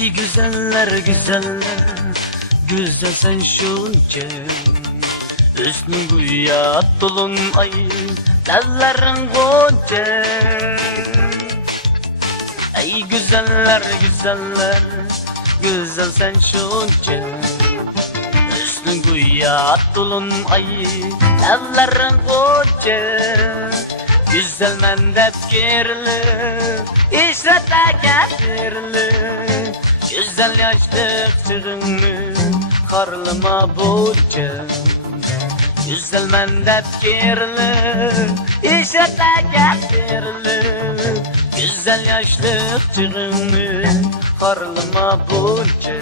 Ey güzeller güzeller, güzel sen şunca. Hüsnü güya dolun ay, dalların gonca. Ey güzeller güzeller, güzel sen şunca. Hüsnü güya dolun ay, dalların gonca. Güzel mendep kirli, işrete getirli. Güzel yaşlık çığınlı, karlıma boyca. Güzel mendep kirli, işrete getirli. Güzel yaşlık çığınlı, karlıma boyca.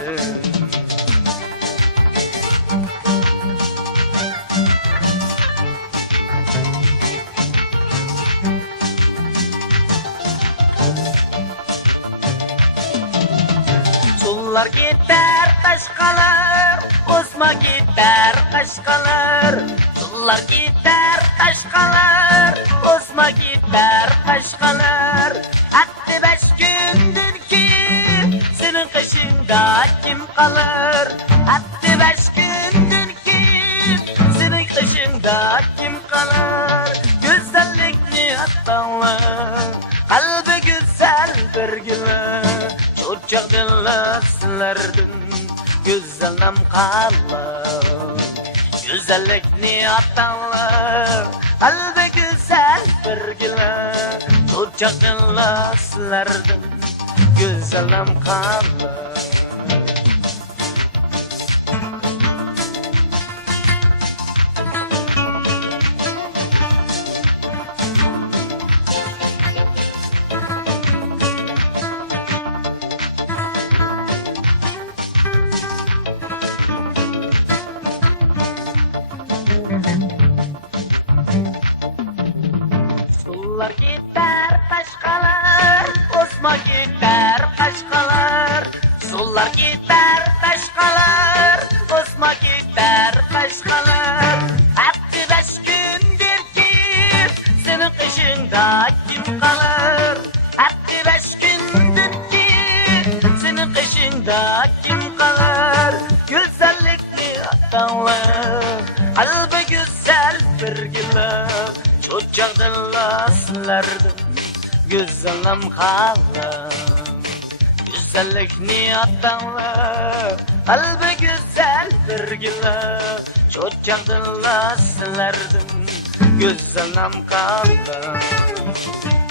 Sular gider taşkalar, Osma gider taşkalar. Sular gider taşkalar, Osma gider taşkalar. Attı 5 gündür ki senin kışında kim kalır? Attı 5 gündür ki senin kışında kim kalır? Güzellikli atanlar, kalbi güzel bir güler. Uçak dillersin güzelim kalır. Güzellikni atanlar, kalbi güzel bir güler. Uçak dillersin güzelim kalır. Sular gider taşkalar, Osma gider taşkalar. Sular gider taşkalar, Osma gider taşkalar. Attı 5 gündür ki senin kışında kim kalır? Attı 5 gündür ki senin kışında kim kalır? Güzellikli adamlar, kalbi güzel bir güler. Çocuk dillersin güzelim kalır. Güzellikni adamlar, kalbi güzel bir güler. Çocuk dillersin güzelim kalır.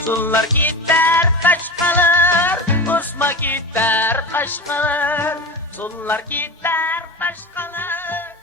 Sular gider taşkalar, Osma gider taşkalar. Sular gider taşkalar.